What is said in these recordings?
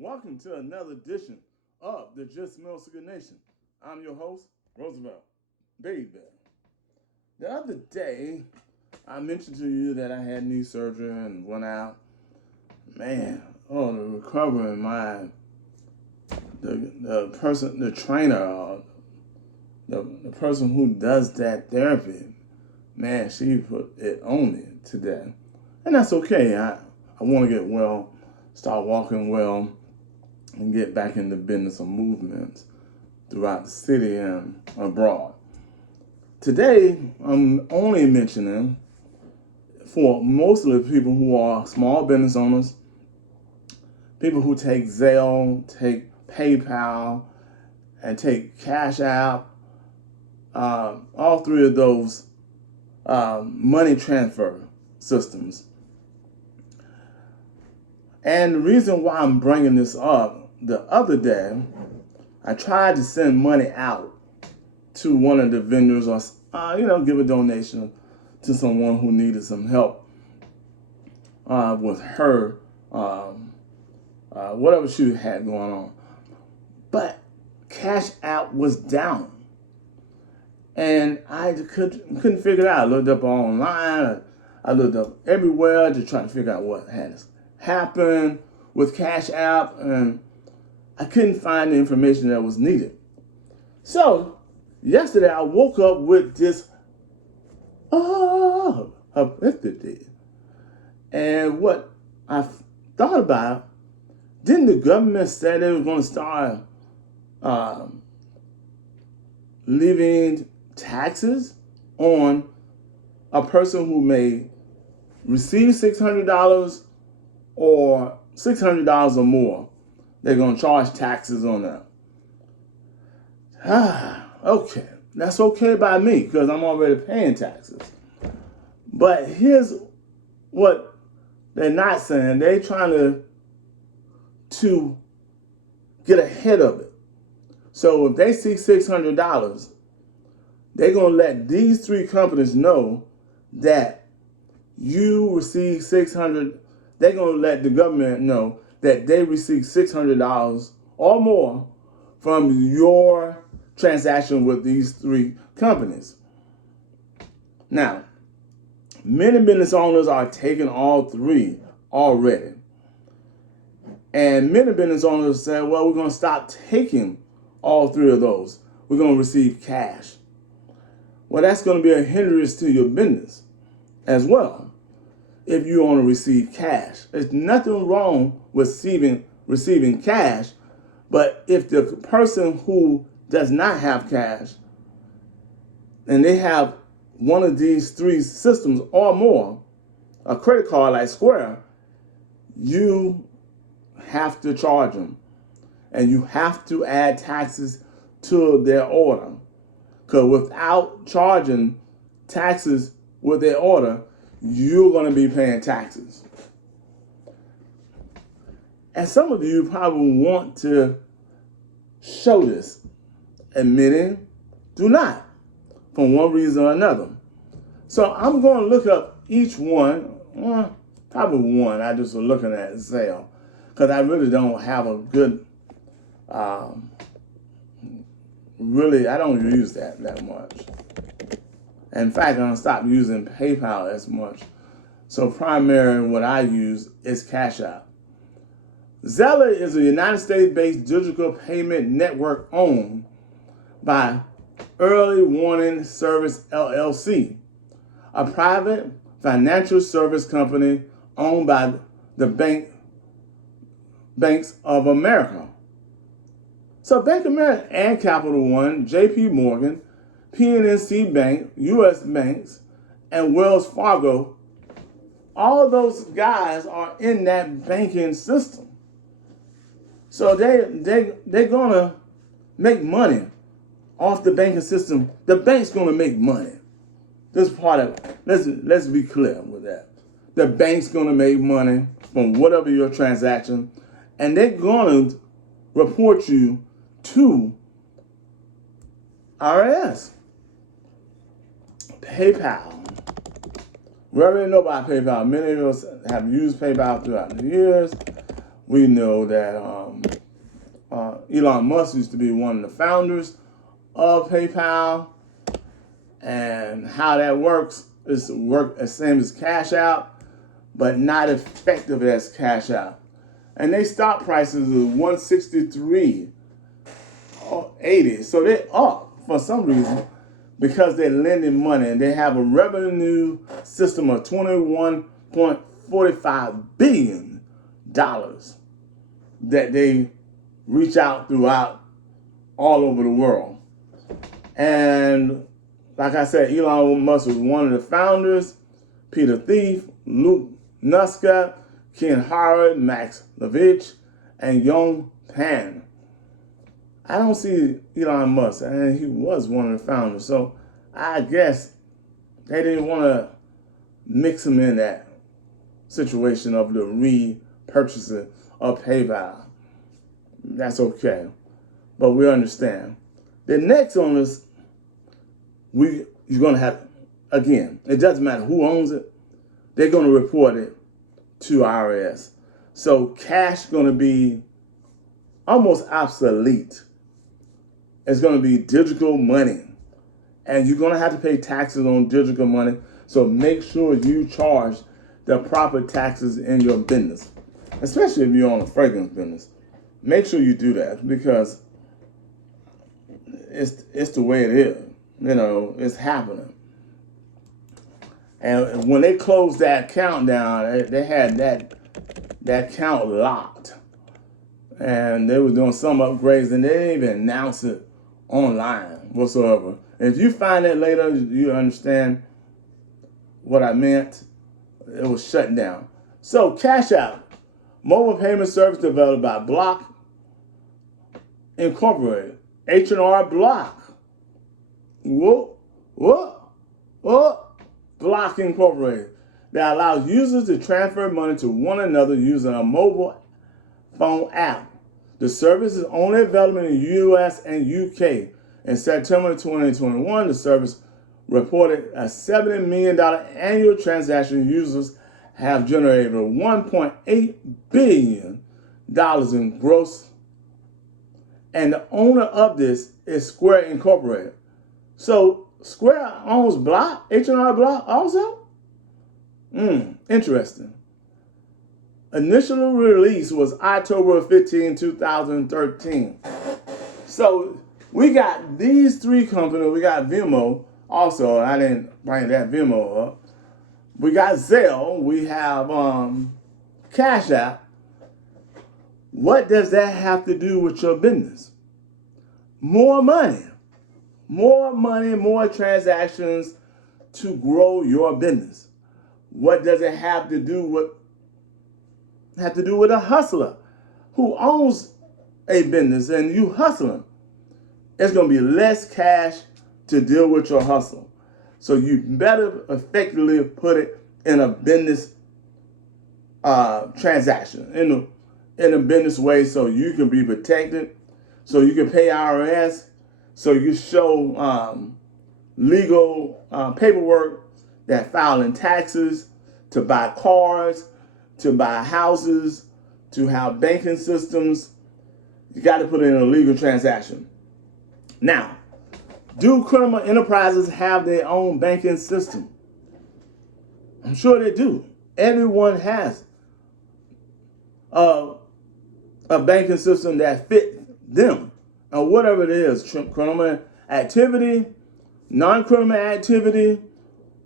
Welcome to another edition of the Just Musica Nation. I'm your host, Roosevelt Baby. The other day, I mentioned to you that I had knee surgery and went out. Man, the recovery, the trainer, the person who does that therapy, man, she put it on me today. And that's okay. I want to get well, start walking well, and get back in the business of movement throughout the city and abroad. Today, I'm only mentioning for mostly people who are small business owners, people who take Zelle, take PayPal, and take Cashapp, all three of those money transfer systems. And the reason why I'm bringing this up, the other day, I tried to send money out to one of the vendors or, give a donation to someone who needed some help with her, whatever she had going on. But Cash App was down. And I couldn't figure it out. I looked up online. I looked up everywhere to try to figure out what had happened with Cash App, and I couldn't find the information that was needed. So yesterday I woke up with this epiphany. And what I thought about, didn't the government say they were going to start levying taxes on a person who may receive $600 or $600 or more? They're going to charge taxes on that. Okay. That's okay by me because I'm already paying taxes. But here's what they're not saying. They're trying to get ahead of it. So if they see $600, they're going to let these three companies know that you receive $600. They're going to let the government know that they receive $600 or more from your transaction with these three companies. Now, many business owners are taking all three already. And many business owners say, well, we're going to stop taking all three of those. We're going to receive cash. Well, that's going to be a hindrance to your business as well if you want to receive cash. There's nothing wrong with receiving cash, but if the person who does not have cash and they have one of these three systems or more, a credit card like Square, you have to charge them. And you have to add taxes to their order. Because without charging taxes with their order, you're going to be paying taxes. And some of you probably want to show this, and many do not, for one reason or another. So I'm going to look up each one, probably one. I just was looking at Zelle, because I really don't have a good, I don't use that much. In fact, I'm going to stop using PayPal as much. So primarily what I use is Cashapp. Zelle is a United States-based digital payment network owned by Early Warning Service LLC, a private financial service company owned by the Banks of America. So Bank of America and Capital One, JP Morgan, PNC Bank, US Banks, and Wells Fargo, all of those guys are in that banking system. So they're going to make money off the banking system. The bank's going to make money. This part of it. Let's be clear with that. The bank's going to make money from whatever your transaction, and they're going to report you to IRS. PayPal. We already know about PayPal. Many of us have used PayPal throughout the years. We know that Elon Musk used to be one of the founders of PayPal, and how that works is the same as Cashapp, but not effective as Cashapp. And they stock prices of 163.80, so they're up for some reason because they're lending money, and they have a revenue system of $21.45 billion that they reach out throughout all over the world. And like I said, Elon Musk was one of the founders, Peter Thiel, Luke Nuska, Ken Howard, Max Levitch, and Yong Pan. I don't see Elon Musk, and he was one of the founders, so I guess they didn't want to mix him in that situation of the repurchasing of PayPal. That's okay, but we understand. The next owners, you're going to have, again, it doesn't matter who owns it, they're going to report it to IRS. So cash is going to be almost obsolete. It's going to be digital money, and you're going to have to pay taxes on digital money. So make sure you charge the proper taxes in your business, especially if you own a fragrance business. Make sure you do that, because it's the way it is. You know, it's happening. And when they closed that count down, they had that count locked, and they were doing some upgrades, and they didn't even announce it online whatsoever. And if you find that later, you understand what I meant. It was shut down. So Cashapp, mobile payment service developed by Block Incorporated, H&R Block. Block Incorporated, that allows users to transfer money to one another using a mobile phone app. The service is only available in the US and UK. In September 2021, the service reported a $70 million annual transaction. Users have generated $1.8 billion in gross, and the owner of this is Square Incorporated. So Square owns Block, H&R Block also? Interesting. Initial release was October 15, 2013. So we got these three companies. We got Venmo also. I didn't bring that Venmo up. We got Zelle. We have Cashapp. What does that have to do with your business? More money. More money, more transactions to grow your business. What does it have to do with? Have to do with a hustler who owns a business and you hustling. It's going to be less cash to deal with your hustle. So you better effectively put it in a business transaction, in a business way, so you can be protected, so you can pay IRS, so you show legal paperwork, that filing taxes, to buy cars, to buy houses, to have banking systems. You got to put it in a legal transaction. Now, do criminal enterprises have their own banking system? I'm sure they do. Everyone has a banking system that fits them, or whatever it is, criminal activity, non-criminal activity,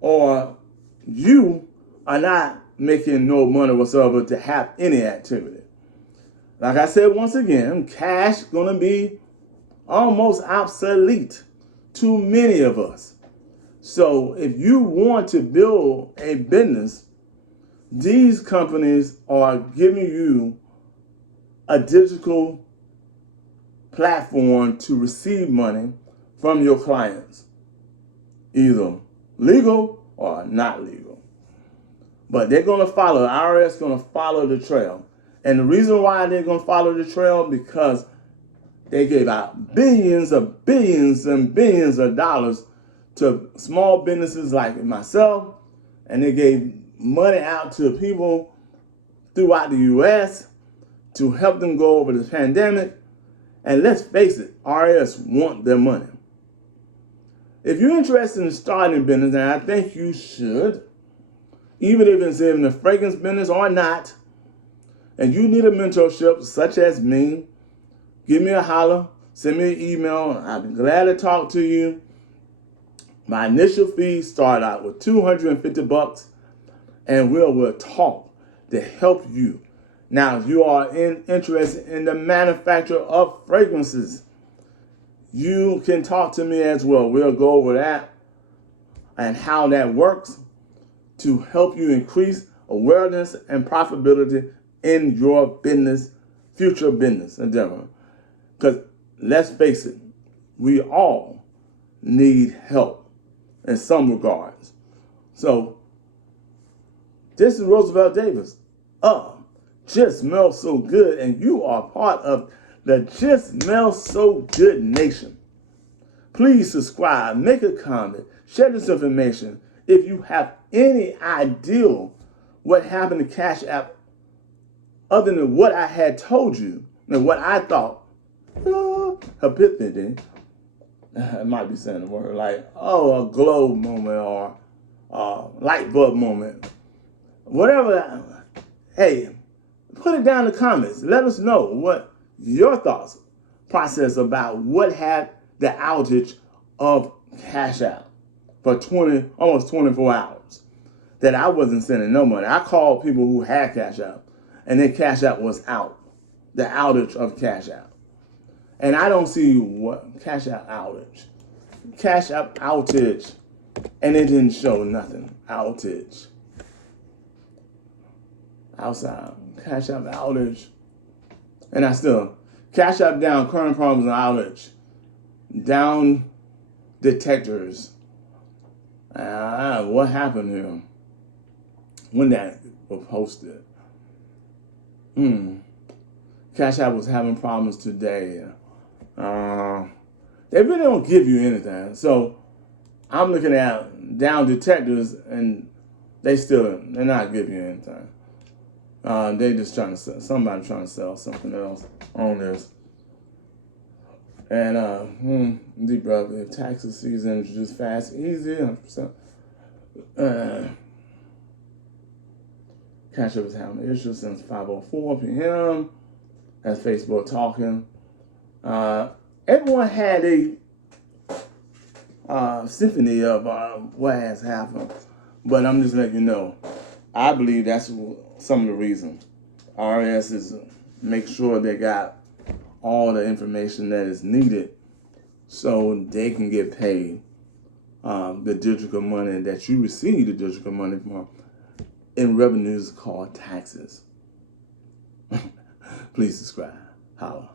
or you are not making no money whatsoever to have any activity. Like I said, once again, cash going to be almost obsolete to many of us. So if you want to build a business, these companies are giving you a digital platform to receive money from your clients, either legal or not legal. But they're going to follow, the IRS is going to follow the trail. And the reason why they're going to follow the trail, because they gave out billions and billions of dollars to small businesses like myself, and they gave money out to people throughout the U.S. to help them go over the pandemic. And let's face it, RS want their money. If you're interested in starting a business, and I think you should, even if it's in the fragrance business or not, and you need a mentorship such as me, give me a holler, send me an email. I'll be glad to talk to you. My initial fees start out with $250, and we'll talk to help you. Now, if you are interested in the manufacture of fragrances, you can talk to me as well. We'll go over that and how that works to help you increase awareness and profitability in your business, future business endeavor. Because let's face it, we all need help in some regards. So this is Roosevelt Davis. Just Smells So Good, and you are part of the Just Smells So Good Nation. Please subscribe, make a comment, share this information. If you have any idea what happened to Cash App other than what I had told you and what I thought, epiphany, I might be saying the word like, a glow moment or a light bulb moment, whatever. Hey, put it down in the comments. Let us know what your thoughts process about what had the outage of Cash App for almost 24 hours that I wasn't sending no money. I called people who had Cash App, and then Cash App was out. The outage of Cash App. And I don't see what Cash App outage. Cash App outage, and it didn't show nothing. Outage. Outside. Cash App outage. And I still, Cash App down, current problems and outage. Down detectors. What happened here? When that was posted. Cash App was having problems today. They really don't give you anything. So I'm looking at down detectors, and they're not giving you anything. They just trying to sell, somebody trying to sell something else on this. And deep breath. If taxes season introduced fast, easy, 100%. Cashapp was having issues since 5:04 p.m. That's Facebook talking. Everyone had a symphony of what has happened, but I'm just letting you know. I believe that's some of the reason. RS is make sure they got all the information that is needed so they can get paid the digital money that you receive the digital money from in revenues called taxes. Please subscribe. Holla.